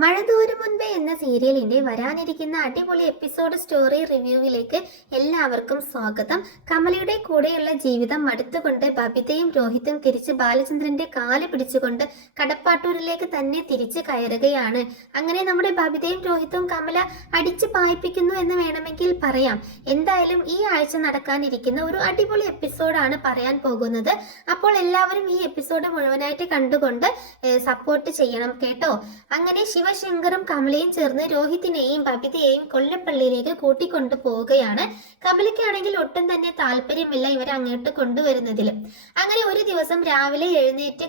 മഴതോരും മുൻപേ എന്ന സീരിയലിന്റെ വരാനിരിക്കുന്ന അടിപൊളി എപ്പിസോഡ് സ്റ്റോറി റിവ്യൂവിലേക്ക് എല്ലാവർക്കും സ്വാഗതം. കമലയുടെ കൂടെയുള്ള ജീവിതം മടുത്തുകൊണ്ട് ബബിതയും രോഹിത്തും തിരിച്ച് ബാലചന്ദ്രന്റെ കാല് പിടിച്ചുകൊണ്ട് കടപ്പാട്ടൂരിലേക്ക് തന്നെ തിരിച്ചു കയറുകയാണ്. അങ്ങനെ നമ്മുടെ ബബിതയും രോഹിത്തും കമല അടിച്ചു പായിപ്പിക്കുന്നു എന്ന് വേണമെങ്കിൽ പറയാം. എന്തായാലും ഈ ആഴ്ച നടക്കാനിരിക്കുന്ന ഒരു അടിപൊളി എപ്പിസോഡാണ് പറയാൻ പോകുന്നത്. അപ്പോൾ എല്ലാവരും ഈ എപ്പിസോഡ് മുഴുവനായിട്ട് കണ്ടുകൊണ്ട് സപ്പോർട്ട് ചെയ്യണം കേട്ടോ. അങ്ങനെ ശിവശങ്കറും കമലയും ചേർന്ന് രോഹിത്തിനെയും ബബിതയെയും കൊല്ലപ്പള്ളിയിലേക്ക് കൂട്ടിക്കൊണ്ടു പോവുകയാണ്. കമലയ്ക്കാണെങ്കിൽ ഒട്ടും തന്നെ താല്പര്യമില്ല ഇവരെ അങ്ങോട്ട് കൊണ്ടുവരുന്നതിൽ. അങ്ങനെ ഒരു ദിവസം രാവിലെ എഴുന്നേറ്റ്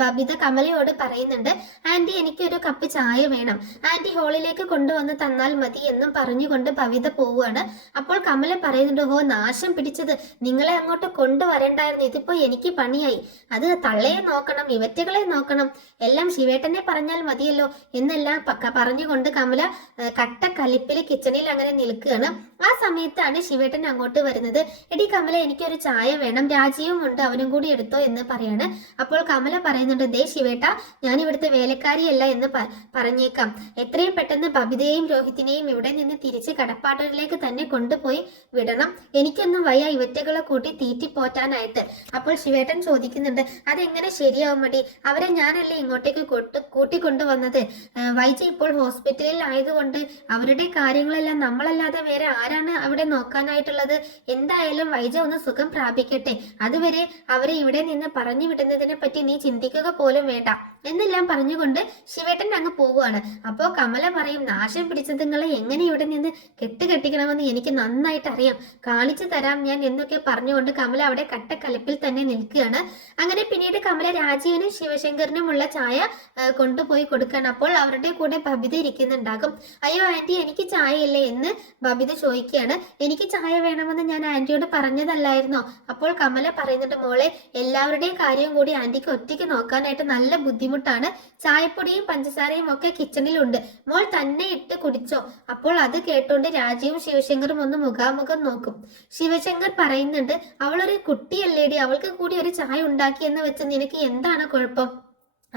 ബബിത കമലയോട് പറയുന്നുണ്ട്, ആന്റി എനിക്കൊരു കപ്പ് ചായ വേണം, ആന്റി ഹോളിലേക്ക് കൊണ്ടുവന്ന് തന്നാൽ മതി എന്നും പറഞ്ഞുകൊണ്ട് ബബിത പോവുകയാണ്. അപ്പോൾ കമല പറയുന്നുണ്ട്, ഹോ നാശം പിടിച്ചത്, നിങ്ങളെ അങ്ങോട്ട് കൊണ്ടുവരണ്ടായിരുന്നു, ഇതിപ്പോ എനിക്ക് പണിയായി. അത് തള്ളയെ നോക്കണം, ഇവറ്റകളെ നോക്കണം, എല്ലാം ശിവേട്ടനെ പറഞ്ഞാൽ മതിയല്ലോ എന്നെല്ലാം പറഞ്ഞുകൊണ്ട് കമല കട്ടക്കലിപ്പിൽ കിച്ചണിൽ അങ്ങനെ നിൽക്കുകയാണ്. ആ സമയത്താണ് ശിവേട്ടൻ അങ്ങോട്ട് വരുന്നത്. എടി കമല എനിക്കൊരു ചായ വേണം, രാജീവും ഉണ്ട്, അവനും കൂടി എടുത്തോ എന്ന് പറയാണ്. അപ്പോൾ കമല പറയുന്നുണ്ട്, ദേ ശിവേട്ട, ഞാൻ ഇവിടുത്തെ വേലക്കാരിയല്ല എന്ന് പറഞ്ഞേക്കാം, എത്രയും പെട്ടെന്ന് ബബിതയെയും രോഹിത്തിനെയും ഇവിടെ നിന്ന് തിരിച്ച് കടപ്പാടൂരിലേക്ക് തന്നെ കൊണ്ടുപോയി വിടണം, എനിക്കൊന്നും വയ്യ ഇവറ്റകളെ കൂട്ടി തീറ്റിപ്പോറ്റാനായിട്ട്. അപ്പോൾ ശിവേട്ടൻ ചോദിക്കുന്നുണ്ട്, അതെങ്ങനെ ശരിയാവും മടി, അവരെ ഞാനല്ലേ ഇങ്ങോട്ടേക്ക് കൂട്ടിക്കൊണ്ടുവന്നത്, വൈജ ഇപ്പോൾ ഹോസ്പിറ്റലിൽ ആയതുകൊണ്ട് അവരുടെ കാര്യങ്ങളെല്ലാം നമ്മളല്ലാതെ വേറെ ആരാണ് അവിടെ നോക്കാനായിട്ടുള്ളത്, എന്തായാലും വൈജ ഒന്ന് സുഖം പ്രാപിക്കട്ടെ, അതുവരെ അവരെ ഇവിടെ നിന്ന് പറഞ്ഞു വിടുന്നതിനെ പറ്റി നീ ചിന്തിക്കുക പോലും വേണ്ട എന്നെല്ലാം പറഞ്ഞുകൊണ്ട് ശിവേട്ടൻ അങ്ങ് പോവുകയാണ്. അപ്പോൾ കമല പറയും, നാശം പിടിച്ചതുങ്ങളെ എങ്ങനെ ഇവിടെ നിന്ന് കെട്ടുകെട്ടിക്കണമെന്ന് എനിക്ക് നന്നായിട്ട് അറിയാം, കാണിച്ചു തരാം ഞാൻ എന്നൊക്കെ പറഞ്ഞുകൊണ്ട് കമല അവിടെ കട്ടക്കലപ്പിൽ തന്നെ നിൽക്കുകയാണ്. അങ്ങനെ പിന്നീട് കമല രാജീവിനും ശിവശങ്കറിനുമുള്ള ചായ കൊണ്ടുപോയി കൊടുക്കുകയാണ്. അപ്പോൾ അവരുടെ കൂടെ ബബിത ഇരിക്കുന്നുണ്ടാകും. അയ്യോ ആന്റി എനിക്ക് ചായയില്ലേ എന്ന് ബബിത ചോദിക്കുകയാണ്. എനിക്ക് ചായ വേണമെന്ന് ഞാൻ ആന്റിയോട് പറഞ്ഞതല്ലായിരുന്നോ? അപ്പോൾ കമല പറയുന്നുണ്ട്, മോളെ എല്ലാവരുടെയും കാര്യം കൂടി ആന്റിക്ക് ഒറ്റയ്ക്ക് നോക്കാനായിട്ട് നല്ല ബുദ്ധിമുട്ടാണ്, ചായപ്പൊടിയും പഞ്ചസാരയും ഒക്കെ കിച്ചണിലുണ്ട്, മോൾ തന്നെ ഇട്ട് കുടിച്ചോ. അപ്പോൾ അത് കേട്ടോണ്ട് രാജീവും ശിവശങ്കറും ഒന്ന് മുഖാമുഖം നോക്കും. ശിവശങ്കർ പറയുന്നുണ്ട്, അവളൊരു കുട്ടിയല്ലേടി, അവൾക്ക് കൂടി ഒരു ചായ ഉണ്ടാക്കിയെന്ന് വെച്ച് നിനക്ക് എന്താണ് കുഴപ്പം?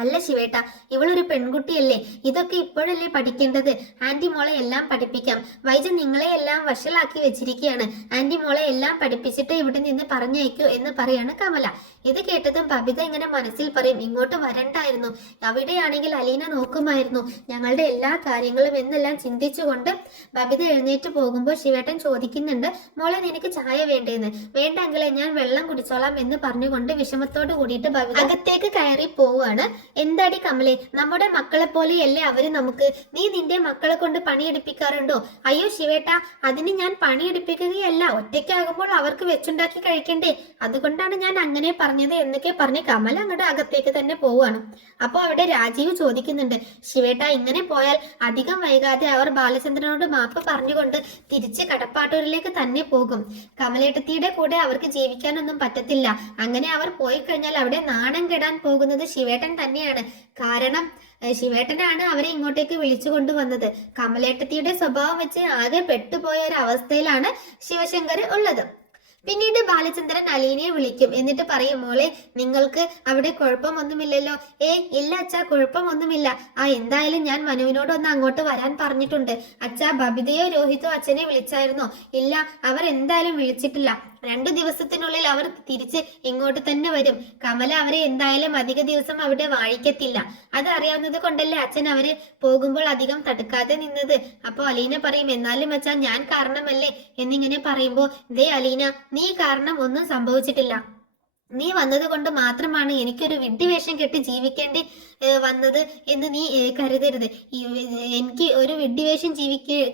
അല്ല ശിവേട്ട, ഇവളൊരു പെൺകുട്ടിയല്ലേ, ഇതൊക്കെ ഇപ്പോഴല്ലേ പഠിക്കേണ്ടത്, ആന്റി മോളെ എല്ലാം പഠിപ്പിക്കാം, വൈജ നിങ്ങളെ എല്ലാം വഷളാക്കി വെച്ചിരിക്കുകയാണ്, ആന്റി മോളെ എല്ലാം പഠിപ്പിച്ചിട്ട് ഇവിടെ നിന്ന് പറഞ്ഞയക്കൂ എന്ന് പറയാണ് കമല. ഇത് കേട്ടതും ബബിത ഇങ്ങനെ മനസ്സിൽ പറയും, ഇങ്ങോട്ട് വരണ്ടായിരുന്നു, അവിടെയാണെങ്കിൽ അലീന നോക്കുമായിരുന്നു ഞങ്ങളുടെ എല്ലാ കാര്യങ്ങളും എന്നെല്ലാം ചിന്തിച്ചുകൊണ്ട് ബബിത എഴുന്നേറ്റ് പോകുമ്പോൾ ശിവേട്ടൻ ചോദിക്കുന്നുണ്ട്, മോളെ നിനക്ക് ചായ വേണ്ടേന്ന്. വേണ്ടെങ്കിലേ ഞാൻ വെള്ളം കുടിച്ചോളാം എന്ന് പറഞ്ഞുകൊണ്ട് വിഷമത്തോട് കൂടിയിട്ട് ബബിത അകത്തേക്ക് കയറി പോവുകയാണ്. എന്താടി കമലെ, നമ്മുടെ മക്കളെ പോലെയല്ലേ അവര് നമുക്ക്, നീ നിന്റെ മക്കളെ കൊണ്ട് പണിയെടുപ്പിക്കാറുണ്ടോ? അയ്യോ ശിവേട്ട, അതിന് ഞാൻ പണിയെടുപ്പിക്കുകയല്ല, ഒറ്റയ്ക്കാകുമ്പോൾ അവർക്ക് വെച്ചുണ്ടാക്കി കഴിക്കണ്ടേ, അതുകൊണ്ടാണ് ഞാൻ അങ്ങനെ പറഞ്ഞത് എന്നൊക്കെ പറഞ്ഞ് കമല അങ്ങോട്ട് അകത്തേക്ക് തന്നെ പോവുകയാണ്. അപ്പൊ അവിടെ രാജീവ് ചോദിക്കുന്നുണ്ട്, ശിവേട്ട ഇങ്ങനെ പോയാൽ അധികം വൈകാതെ അവർ ബാലചന്ദ്രനോട് മാപ്പ് പറഞ്ഞുകൊണ്ട് തിരിച്ച് കടപ്പാട്ടൂരിലേക്ക് തന്നെ പോകും, കമലേട്ടത്തിയുടെ കൂടെ അവർക്ക് ജീവിക്കാനൊന്നും പറ്റത്തില്ല, അങ്ങനെ അവർ പോയി കഴിഞ്ഞാൽ അവിടെ നാണം കെടാൻ പോകുന്നത് ശിവേട്ടൻ തന്നെയാണ്, കാരണം ശിവേട്ടനാണ് അവരെ ഇങ്ങോട്ടേക്ക് വിളിച്ചു കൊണ്ടുവന്നത്. കമലേട്ടത്തിയുടെ സ്വഭാവം വെച്ച് ആകെ പെട്ടുപോയ ഒരു അവസ്ഥയിലാണ് ശിവശങ്കർ ഉള്ളത്. പിന്നീട് ബാലചന്ദ്രൻ അലീനയെ വിളിക്കും. എന്നിട്ട് പറയും, മോളെ നിങ്ങൾക്ക് അവിടെ കുഴപ്പമൊന്നുമില്ലല്ലോ? ഇല്ല അച്ഛാ, കുഴപ്പമൊന്നുമില്ല. എന്തായാലും ഞാൻ മനുവിനോട് അങ്ങോട്ട് വരാൻ പറഞ്ഞിട്ടുണ്ട്. അച്ഛാ ബബിതയോ രോഹിതോ അച്ഛനെ വിളിച്ചായിരുന്നോ? ഇല്ല, അവർ എന്തായാലും വിളിച്ചിട്ടില്ല, 2 ദിവസത്തിനുള്ളിൽ അവർ തിരിച്ച് ഇങ്ങോട്ട് തന്നെ വരും. കമല അവരെ എന്തായാലും അധിക ദിവസം അവിടെ വാഴിക്കത്തില്ല, അത് അറിയാവുന്നത് കൊണ്ടല്ലേ അച്ഛൻ അവര് പോകുമ്പോൾ അധികം തടുക്കാതെ നിന്നത്. അപ്പൊ അലീന പറയും, എന്നാലും അച്ഛാ ഞാൻ കാരണമല്ലേ എന്നിങ്ങനെ പറയുമ്പോ, ദേ അലീന, നീ കാരണം ഒന്നും സംഭവിച്ചിട്ടില്ല, നീ വന്നത് കൊണ്ട് മാത്രമാണ് എനിക്കൊരു വിഡ്ഢിവേഷം കെട്ടി ജീവിക്കേണ്ടി വന്നത് എന്ന് നീ കരുതരുത്. എനിക്ക് ഒരു വിഡ്ഢിവേഷം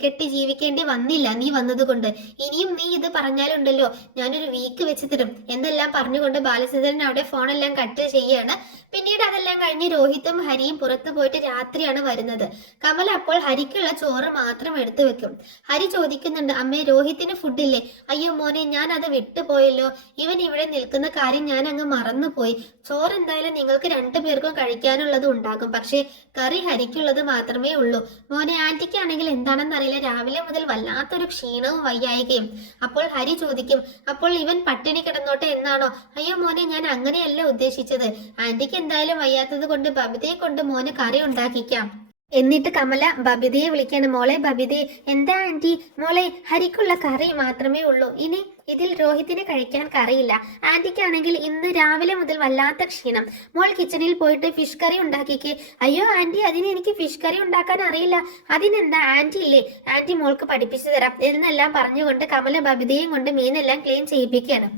കെട്ടി ജീവിക്കേണ്ടി വന്നില്ല നീ വന്നത് കൊണ്ട്. ഇനിയും നീ ഇത് പറഞ്ഞാലുണ്ടല്ലോ ഞാനൊരു വീക്ക് വെച്ച് തരും എന്നെല്ലാം പറഞ്ഞുകൊണ്ട് ബാലചന്ദ്രൻ അവിടെ ഫോണെല്ലാം കട്ട് ചെയ്യാണ്. പിന്നീട് അതെല്ലാം കഴിഞ്ഞ് രോഹിത്തും ഹരിയും പുറത്തു പോയിട്ട് രാത്രിയാണ് വരുന്നത്. കമല അപ്പോൾ ഹരിക്കുള്ള ചോറ് മാത്രം എടുത്തു വെക്കും. ഹരി ചോദിക്കുന്നുണ്ട്, അമ്മേ രോഹിത്തിന് ഫുഡില്ലേ? അയ്യോ മോനെ, ഞാൻ അത് വിട്ടുപോയല്ലോ, ഇവൻ ഇവിടെ നിൽക്കുന്ന കാര്യം ഞാൻ അങ്ങ് മറന്നുപോയി. ചോറ് എന്തായാലും നിങ്ങൾക്ക് 2 പേർക്കും കഴിക്കാനുള്ളത് ഉണ്ടാകും, പക്ഷേ കറി ഹരിക്കുള്ളത് മാത്രമേ ഉള്ളൂ. മോനെ, ആന്റിക്കാണെങ്കിൽ എന്താണെന്ന് അറിയില്ല, രാവിലെ മുതൽ വല്ലാത്തൊരു ക്ഷീണവും വയ്യായികയും. അപ്പോൾ ഹരി ചോദിക്കും, അപ്പോൾ ഇവൻ പട്ടിണി കിടന്നോട്ടെ എന്നാണോ? അയ്യോ മോനെ, ഞാൻ അങ്ങനെയല്ല ഉദ്ദേശിച്ചത്, ആന്റിക്ക് എന്തായാലും വയ്യാത്തത് കൊണ്ട് ബബിതയെ കൊണ്ട് മോന് കറി ഉണ്ടാക്കിക്കാം. എന്നിട്ട് കമല ബബിതയെ വിളിക്കാണ്. മോളെ ബബിതയെ, എന്താ ആന്റി? മോളെ, ഹരിക്കുള്ള കറി മാത്രമേ ഉള്ളൂ, ഇനി ഇതിൽ രോഹിതിന് കഴിക്കാൻ കറിയില്ല. ആന്റിക്കാണെങ്കിൽ ഇന്ന് രാവിലെ മുതൽ വല്ലാത്ത ക്ഷീണം. മോൾ കിച്ചണിൽ പോയിട്ട് ഫിഷ് കറി ഉണ്ടാക്കിക്കേ. അയ്യോ ആന്റി, അതിന് എനിക്ക് ഫിഷ് കറി ഉണ്ടാക്കാൻ അറിയില്ല. അതിനെന്താ, ആന്റി ഇല്ലേ, ആന്റി മോൾക്ക് പഠിപ്പിച്ചു തരാം എന്നെല്ലാം പറഞ്ഞുകൊണ്ട് കമല ബബിതയും കൊണ്ട് മീനെല്ലാം ക്ലീൻ ചെയ്യിപ്പിക്കുകയാണ്.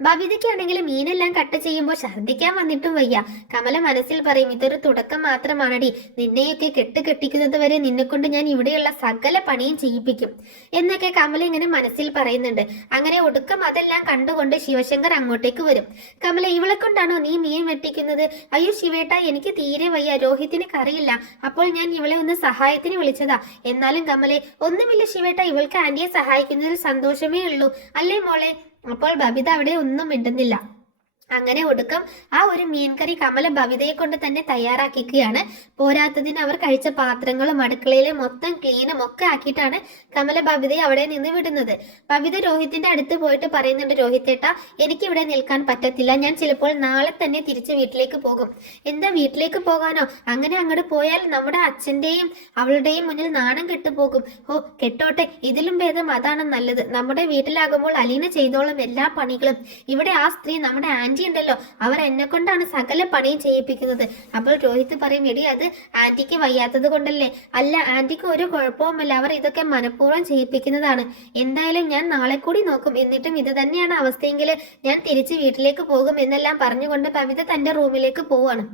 ബബിതയ്ക്കാണെങ്കിൽ മീനെല്ലാം കട്ട് ചെയ്യുമ്പോൾ ഛർദ്ദിക്കാൻ വന്നിട്ടും വയ്യ. കമല മനസ്സിൽ പറയും, ഇതൊരു തുടക്കം മാത്രമാണടി, നിന്നെയൊക്കെ കെട്ടിക്കുന്നത് വരെ നിന്നെ കൊണ്ട് ഞാൻ ഇവിടെയുള്ള സകല പണിയും ചെയ്യിപ്പിക്കും എന്നൊക്കെ കമല ഇങ്ങനെ മനസ്സിൽ പറയുന്നുണ്ട്. അങ്ങനെ ഒടുക്കം അതെല്ലാം കണ്ടുകൊണ്ട് ശിവശങ്കർ അങ്ങോട്ടേക്ക് വരും. കമല, ഇവളെ കൊണ്ടാണോ നീ മീൻ വെട്ടിക്കുന്നത്? അയ്യോ ശിവേട്ട, എനിക്ക് തീരെ വയ്യ, രോഹിതിന് കറിയില്ല, അപ്പോൾ ഞാൻ ഇവളെ ഒന്ന് സഹായത്തിന് വിളിച്ചതാ. എന്നാലും കമലെ, ഒന്നുമില്ല ശിവേട്ട, ഇവൾക്ക് ആന്റിയെ സഹായിക്കുന്നതിൽ സന്തോഷമേ ഉള്ളൂ അല്ലേ മോളെ? അപ്പോൾ ബബിത അവിടെ ഒന്നും മിണ്ടുന്നില്ല. അങ്ങനെ ഒടുക്കം ആ ഒരു മീൻകറി കമല ബബിതയെ കൊണ്ട് തന്നെ തയ്യാറാക്കിക്കുകയാണ്. പോരാത്തതിന് അവർ കഴിച്ച പാത്രങ്ങളും അടുക്കളയിലെ മൊത്തം ക്ലീനും ഒക്കെ ആക്കിയിട്ടാണ് കമല ബബിതയെ അവിടെ നിന്ന് വിടുന്നത്. ബബിത രോഹിത്തിന്റെ അടുത്ത് പോയിട്ട് പറയുന്നുണ്ട്, രോഹിത്തേട്ടാ, എനിക്കിവിടെ നിൽക്കാൻ പറ്റത്തില്ല, ഞാൻ ചിലപ്പോൾ നാളെ തന്നെ തിരിച്ച് വീട്ടിലേക്ക് പോകും. എന്താ, വീട്ടിലേക്ക് പോകാനോ? അങ്ങനെ അങ്ങോട്ട് പോയാൽ നമ്മുടെ അച്ഛന്റെയും അവളുടെയും മുന്നിൽ നാണം കെട്ടുപോകും. ഓ കെട്ടോട്ടെ, ഇതിലും ഭേദം അതാണ് നല്ലത്. നമ്മുടെ വീട്ടിലാകുമ്പോൾ അലീന ചെയ്തോളും എല്ലാ പണികളും. ഇവിടെ ആ സ്ത്രീ നമ്മുടെ ആന്റി ഉണ്ടല്ലോ, അവർ എന്നെ കൊണ്ടാണ് സകല പണിയും ചെയ്യിപ്പിക്കുന്നത്. അപ്പോൾ രോഹിത് പറയും, എടി അത് ആന്റിക്ക് വയ്യാത്തത് കൊണ്ടല്ലേ? അല്ല, ആന്റിക്ക് ഒരു കുഴപ്പവുമല്ല, അവർ ഇതൊക്കെ മനഃപൂർവ്വം ചെയ്യിപ്പിക്കുന്നതാണ്. എന്തായാലും ഞാൻ നാളെ കൂടി നോക്കും, എന്നിട്ടും ഇത് തന്നെയാണ് അവസ്ഥയെങ്കിൽ ഞാൻ തിരിച്ച് വീട്ടിലേക്ക് പോകും എന്നെല്ലാം പറഞ്ഞുകൊണ്ട് കവിത തന്റെ റൂമിലേക്ക് പോവാണ്.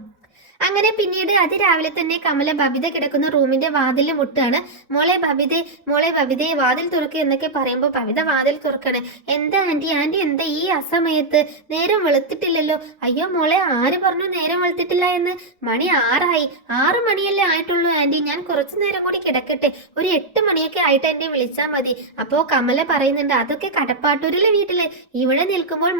അങ്ങനെ പിന്നീട് അതിരാവിലെ തന്നെ കമല ബബിത കിടക്കുന്ന റൂമിന്റെ വാതിൽ മുട്ടാണ്. മോളെ ബബിതേ, മോളെ ബബിതേ, വാതിൽ തുറക്കുക എന്നൊക്കെ പറയുമ്പോൾ ബബിത വാതിൽ തുറക്കാണ്. എന്താ ആന്റി, ആന്റി എന്താ ഈ അസമയത്ത്? നേരം വെളുത്തിട്ടില്ലല്ലോ. അയ്യോ മോളെ, ആര് പറഞ്ഞു നേരം വെളുത്തിട്ടില്ല എന്ന്? മണി 6 ആയി. 6 മണിയല്ലേ ആയിട്ടുള്ളൂ ആന്റി, ഞാൻ കുറച്ചു നേരം കൂടി കിടക്കട്ടെ, ഒരു 8 മണിയൊക്കെ ആയിട്ട് എന്നെ വിളിച്ചാൽ മതി. അപ്പോ കമല പറയുന്നുണ്ട്, അതൊക്കെ കടപ്പാട്ടൂരിലെ വീട്ടില്, ഇവിടെ നിൽക്കുമ്പോൾ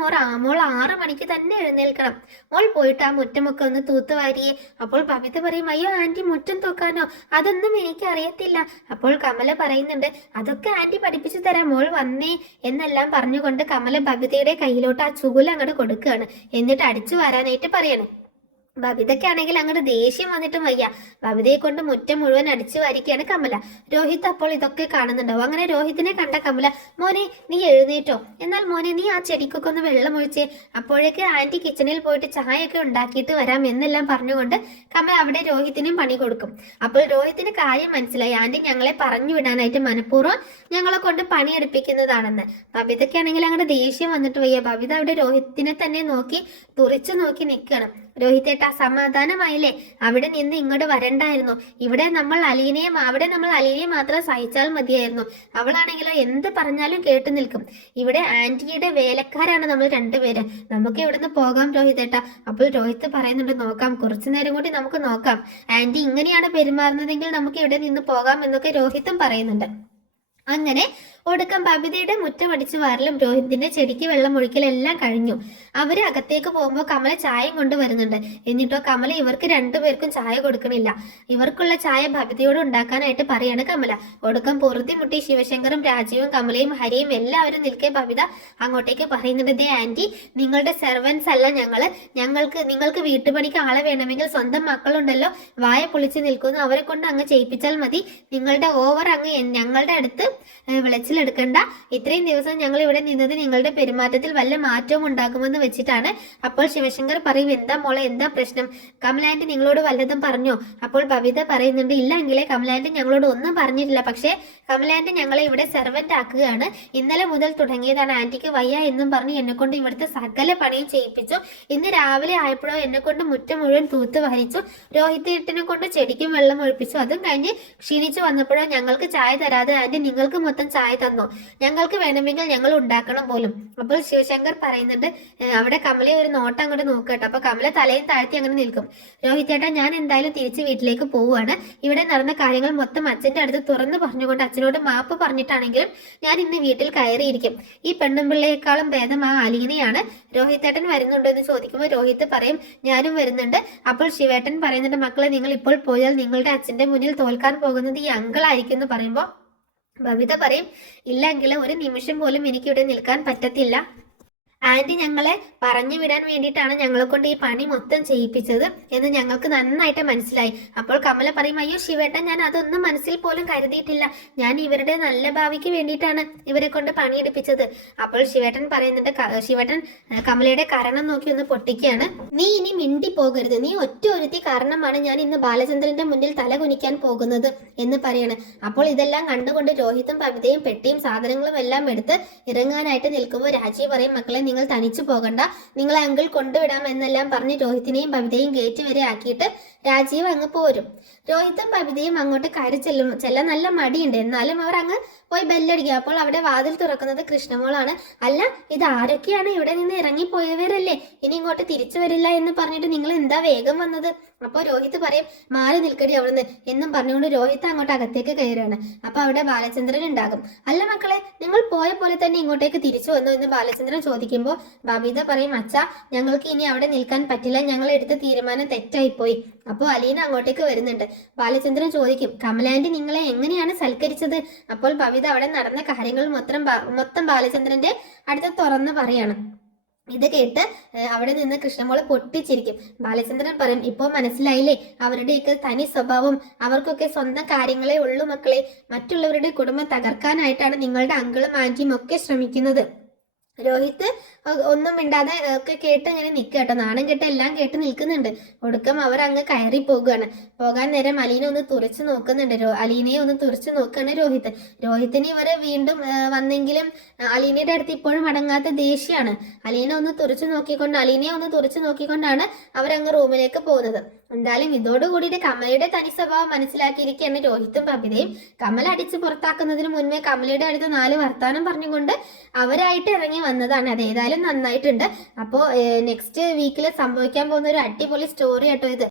മോൾ 6 മണിക്ക് തന്നെ എഴുന്നേൽക്കണം. മോൾ പോയിട്ട് ആ മുറ്റമൊക്കെ ഒന്ന് തൂത്തുവാരി. അപ്പോൾ ബബിത പറയും, അയ്യോ ആന്റി, മുറ്റം തൂക്കാനോ? അതൊന്നും എനിക്ക് അറിയത്തില്ല. അപ്പോൾ കമല പറയുന്നുണ്ട്, അതൊക്കെ ആന്റി പഠിപ്പിച്ചു തരാം, മോൾ വന്നേ എന്നെല്ലാം പറഞ്ഞുകൊണ്ട് കമല ബബിതയുടെ കയ്യിലോട്ട് ആ ചൂല അങ്ങോട്ട് കൊടുക്കുകയാണ്. എന്നിട്ട് അടിച്ചു വരാനായിട്ട് പറയണം. ബബിതയ്ക്കാണെങ്കിൽ അങ്ങോട്ട് ദേഷ്യം വന്നിട്ടും വയ്യ. ബബിതയെ കൊണ്ട് മുറ്റം മുഴുവൻ അടിച്ചു വാരിക്കുകയാണ് കമല. രോഹിത് അപ്പോൾ ഇതൊക്കെ കാണുന്നുണ്ടാവും. അങ്ങനെ രോഹിത്തിനെ കണ്ട കമല, മോനെ നീ എഴുന്നേറ്റോ? എന്നാൽ മോനെ നീ ആ ചെടിക്കൊക്കെ ഒന്ന് വെള്ളം ഒഴിച്ചേ, അപ്പോഴേക്ക് ആന്റി കിച്ചണിൽ പോയിട്ട് ചായയൊക്കെ ഉണ്ടാക്കിയിട്ട് വരാം എന്നെല്ലാം പറഞ്ഞുകൊണ്ട് കമല അവിടെ രോഹിത്തിനും പണി കൊടുക്കും. അപ്പോൾ രോഹിത്തിന് കാര്യം മനസ്സിലായി, ആന്റി ഞങ്ങളെ പറഞ്ഞു വിടാനായിട്ട് മനഃപൂർവ്വം ഞങ്ങളെ കൊണ്ട് പണിയെടുപ്പിക്കുന്നതാണെന്ന്. ബബിതയ്ക്കാണെങ്കിൽ അങ്ങോട്ട് ദേഷ്യം വന്നിട്ട് വയ്യ. ബബിത അവിടെ രോഹിത്തിനെ തന്നെ നോക്കി തുറിച്ചു നോക്കി നിൽക്കണം. രോഹിത്തേട്ടാ, സമാധാനമായില്ലേ? അവിടെ നിന്ന് ഇങ്ങോട്ട് വരണ്ടായിരുന്നു. അവിടെ നമ്മൾ അലീനയെ മാത്രം സഹിച്ചാൽ മതിയായിരുന്നു. അവളാണെങ്കിലോ എന്ത് പറഞ്ഞാലും കേട്ടു നിൽക്കും. ഇവിടെ ആന്റിയുടെ വേലക്കാരാണ് നമ്മൾ രണ്ടുപേര്. നമുക്ക് ഇവിടുന്ന് പോകാം രോഹിത്തേട്ടാ. അപ്പോൾ രോഹിത്ത് പറയുന്നുണ്ട്, നോക്കാം, കുറച്ചു നേരം കൂടി നമുക്ക് നോക്കാം. ആന്റി ഇങ്ങനെയാണ് പെരുമാറുന്നതെങ്കിൽ നമുക്ക് ഇവിടെ നിന്ന് പോകാം എന്നൊക്കെ രോഹിത്തും പറയുന്നുണ്ട്. അങ്ങനെ ഒടുക്കം ബബിതയുടെ മുറ്റമടിച്ചു വാരലും രോഹിതിന്റെ ചെടിക്ക് വെള്ളം ഒഴിക്കലെല്ലാം കഴിഞ്ഞു. അവര് അകത്തേക്ക് പോകുമ്പോൾ കമല ചായയും കൊണ്ട് വരുന്നുണ്ട്. എന്നിട്ടോ കമല ഇവർക്ക് രണ്ടുപേർക്കും ചായ കൊടുക്കണില്ല. ഇവർക്കുള്ള ചായ ബബിതയോട് ഉണ്ടാക്കാനായിട്ട് പറയാണ് കമല. ഒടുക്കം പൊറുതി മുട്ടി ശിവശങ്കറും രാജീവും കമലയും ഹരിയും എല്ലാവരും നിൽക്കെ ബബിത അങ്ങോട്ടേക്ക് പറയുന്നുണ്ട്, ദേ ആന്റി, നിങ്ങളുടെ സെർവൻസ് അല്ല നിങ്ങൾക്ക് വീട്ടുപണിക്ക് ആളെ വേണമെങ്കിൽ സ്വന്തം മക്കളുണ്ടല്ലോ, വായ പൊളിച്ച് നിൽക്കുന്നു, അവരെ കൊണ്ട് അങ്ങ് ചെയ്യിപ്പിച്ചാൽ മതി. നിങ്ങളുടെ ഓവർ അങ്ങ് ഞങ്ങളുടെ അടുത്ത് വിളച്ചിലെടുക്കണ്ട. ഇത്രയും ദിവസം ഞങ്ങൾ ഇവിടെ നിന്നത് നിങ്ങളുടെ പെരുമാറ്റത്തിൽ വല്ല മാറ്റവും ഉണ്ടാകുമെന്ന് വെച്ചിട്ടാണ്. അപ്പോൾ ശിവശങ്കർ പറയും, എന്താ മോളെ, എന്താ പ്രശ്നം? കമലാന്റി നിങ്ങളോട് വല്ലതും പറഞ്ഞോ? അപ്പോൾ ബബിത പറയുന്നുണ്ട്, ഇല്ല എങ്കിലേ കമലാന്റി ഞങ്ങളോട് ഒന്നും പറഞ്ഞിട്ടില്ല. പക്ഷേ കമലാന്റി ഞങ്ങളെ ഇവിടെ സെർവന്റ് ആക്കുകയാണ്. ഇന്നലെ മുതൽ തുടങ്ങിയതാണ്. ആന്റിക്ക് വയ്യ എന്നും പറഞ്ഞ് എന്നെ കൊണ്ട് ഇവിടുത്തെ സകല പണിയും ചെയ്യിപ്പിച്ചു. ഇന്ന് രാവിലെ ആയപ്പോഴോ എന്നെ കൊണ്ട് മുറ്റം മുഴുവൻ തൂത്ത് വഹിച്ചു. രോഹിതേട്ടനെ കൊണ്ട് ചെടിക്കും വെള്ളം ഒഴിപ്പിച്ചു. അതും കഴിഞ്ഞ് ക്ഷീണിച്ചു വന്നപ്പോഴോ ഞങ്ങൾക്ക് ചായ തരാതെ ആന്റി നിങ്ങൾക്ക് മൊത്തം ചായ തന്നോ? ഞങ്ങൾക്ക് വേണമെങ്കിൽ ഞങ്ങൾ ഉണ്ടാക്കണം പോലും. അപ്പോൾ ശിവശങ്കർ പറയുന്നുണ്ട്, അവിടെ കമലയെ ഒരു നോട്ടം അങ്ങോട്ട് നോക്കട്ടെ. അപ്പൊ കമല തലയും താഴ്ത്തി അങ്ങനെ നിൽക്കും. രോഹിതേട്ടാ, ഞാൻ എന്തായാലും തിരിച്ച് വീട്ടിലേക്ക് പോവുകയാണ്. ഇവിടെ നടന്ന കാര്യങ്ങൾ മൊത്തം അച്ഛന്റെ അടുത്ത് തുറന്നു പറഞ്ഞുകൊണ്ട് അച്ഛനോട് മാപ്പ് പറഞ്ഞിട്ടാണെങ്കിലും ഞാൻ ഇന്ന് വീട്ടിൽ കയറിയിരിക്കും. ഈ പെണ്ണുമ്പിള്ളയേക്കാളും ഭേദം ആ അലീനയാണ്. രോഹിതേട്ടൻ വരുന്നുണ്ടോ എന്ന് ചോദിക്കുമ്പോൾ രോഹിത് പറയും, ഞാനും വരുന്നുണ്ട്. അപ്പോൾ ശിവേട്ടൻ പറയുന്നുണ്ട്, മക്കളെ നിങ്ങൾ ഇപ്പോൾ പോയാൽ നിങ്ങളുടെ അച്ഛന്റെ മുന്നിൽ തോൽക്കാൻ പോകുന്നത് ഈ അങ്കിളായിരിക്കും എന്ന് പറയുമ്പോൾ ബബിത പറയും, ഇല്ലെങ്കിൽ ഒരു നിമിഷം പോലും എനിക്കിവിടെ നിൽക്കാൻ പറ്റത്തില്ല. ആന്റി ഞങ്ങളെ പറഞ്ഞു വിടാൻ വേണ്ടിയിട്ടാണ് ഞങ്ങളെ കൊണ്ട് ഈ പണി മൊത്തം ചെയ്യിപ്പിച്ചത് എന്ന് ഞങ്ങൾക്ക് നന്നായിട്ട് മനസ്സിലായി. അപ്പോൾ കമല പറയും, അയ്യോ ശിവേട്ടൻ, ഞാൻ അതൊന്നും മനസ്സിൽ പോലും കരുതിയിട്ടില്ല. ഞാൻ ഇവരുടെ നല്ല ഭാവിക്ക് വേണ്ടിയിട്ടാണ് ഇവരെ കൊണ്ട് പണിയെടുപ്പിച്ചത്. അപ്പോൾ ശിവേട്ടൻ പറയുന്നുണ്ട്, ശിവേട്ടൻ കമലയുടെ കാരണം നോക്കി ഒന്ന് പൊട്ടിക്കുകയാണ്. നീ ഇനി മിണ്ടി പോകരുത്, നീ ഒറ്റ ഒരുത്തി കാരണമാണ് ഞാൻ ഇന്ന് ബാലചന്ദ്രന്റെ മുന്നിൽ തല കുനിക്കാൻ പോകുന്നത് എന്ന് പറയാണ്. അപ്പോൾ ഇതെല്ലാം കണ്ടുകൊണ്ട് രോഹിത്തും ബബിതയും പെട്ടിയും സാധനങ്ങളും എല്ലാം എടുത്ത് ഇറങ്ങാനായിട്ട് നിൽക്കുമ്പോൾ രാജീവ് പറയും, മക്കളെ നിങ്ങൾ തനിച്ചു പോകണ്ട, നിങ്ങളെ അങ്കിൾ കൊണ്ടുവിടാം എന്നെല്ലാം പറഞ്ഞ് രോഹിത്തിനെയും ബബിതയും ഗേറ്റ് വരെ ആക്കിയിട്ട് രാജീവ് അങ്ങ് പോരും. രോഹിത്തും ബബിതയും അങ്ങോട്ട് കയറി ചെല്ലാൻ നല്ല മടിയുണ്ട്. എന്നാലും അവർ അങ്ങ് പോയി ബെല്ലടിക്കുക. അപ്പോൾ അവിടെ വാതിൽ തുറക്കുന്നത് കൃഷ്ണമോളാണ്. അല്ല, ഇത് ആരൊക്കെയാണ്? ഇവിടെ നിന്ന് ഇറങ്ങിപ്പോയവരല്ലേ, ഇനി ഇങ്ങോട്ട് തിരിച്ചു വരില്ല എന്ന് പറഞ്ഞിട്ട് നിങ്ങൾ എന്താ വേഗം വന്നത്? അപ്പോൾ രോഹിത്ത് പറയും, മാറി നിൽക്കടി അവിടുന്ന് എന്നും പറഞ്ഞുകൊണ്ട് രോഹിത്ത് അങ്ങോട്ട് അകത്തേക്ക് കയറുകയാണ്. അപ്പൊ അവിടെ ബാലചന്ദ്രൻ ഉണ്ടാകും. അല്ല മക്കളെ, നിങ്ങൾ പോയ പോലെ തന്നെ ഇങ്ങോട്ടേക്ക് തിരിച്ചു വന്നു എന്ന് ബാലചന്ദ്രൻ ചോദിക്കുമ്പോൾ ബബിത പറയും, അച്ഛാ ഞങ്ങൾക്ക് ഇനി അവിടെ നിൽക്കാൻ പറ്റില്ല, ഞങ്ങൾ എടുത്ത തീരുമാനം തെറ്റായിപ്പോയി. അപ്പോൾ അലീന അങ്ങോട്ടേക്ക് വരുന്നുണ്ട്. ബാലചന്ദ്രൻ ചോദിക്കും, കമലാന്റി നിങ്ങളെ എങ്ങനെയാണ് സൽക്കരിച്ചത്? അപ്പോൾ ബബിത അവിടെ നടന്ന കാര്യങ്ങൾ മൊത്തം ബാലചന്ദ്രന്റെ അടുത്ത് തുറന്ന് പറയാണ്. ഇത് കേട്ട് അവിടെ നിന്ന് കൃഷ്ണമോള് പൊട്ടിച്ചിരിക്കും. ബാലചന്ദ്രൻ പറയും, ഇപ്പോൾ മനസ്സിലായില്ലേ അവരുടെയൊക്കെ തനി സ്വഭാവം, അവർക്കൊക്കെ സ്വന്തം കാര്യങ്ങളെ ഉള്ളു മക്കളെ, മറ്റുള്ളവരുടെ കുടുംബം തകർക്കാനായിട്ടാണ് നിങ്ങളുടെ അങ്കിളും ആന്റിയും ഒക്കെ ശ്രമിക്കുന്നത്. രോഹിത്ത് ഒന്നും മിണ്ടാതെ ഒക്കെ കേട്ട് ഇങ്ങനെ നിൽക്കുക കേട്ടോ. നാണം കേട്ട് എല്ലാം കേട്ട് നിൽക്കുന്നുണ്ട്. ഒടുക്കം അവർ അങ്ങ് കയറി പോകുകയാണ്. പോകാൻ നേരം അലീന ഒന്ന് തുറച്ചു നോക്കുന്നുണ്ട്. അലീനയെ ഒന്ന് തുറച്ചു നോക്കുകയാണ് രോഹിത്ത്. രോഹിത്തിന് ഇവര് വീണ്ടും വന്നെങ്കിലും അലീനയുടെ അടുത്ത് ഇപ്പോഴും അടങ്ങാത്ത ദേഷ്യമാണ്. അലീനയെ ഒന്ന് തുറച്ചു നോക്കിക്കൊണ്ടാണ് അവരങ്ങ് റൂമിലേക്ക് പോകുന്നത്. എന്തായാലും ഇതോടുകൂടിയിട്ട് കമലയുടെ തനി സ്വഭാവം മനസ്സിലാക്കിയിരിക്കുകയാണ് രോഹിത്തും ബബിതയും. കമല അടിച്ച് പുറത്താക്കുന്നതിന് മുൻപേ കമലയുടെ അടുത്ത് 4 വർത്താനം പറഞ്ഞുകൊണ്ട് അവരായിട്ട് ഇറങ്ങി വന്നതാണ്. അത് ഏതായാലും നന്നായിട്ടുണ്ട്. അപ്പോൾ നെക്സ്റ്റ് വീക്കിൽ സംഭവിക്കാൻ പോകുന്ന ഒരു അടിപൊളി സ്റ്റോറി ആട്ടോ ഇത്.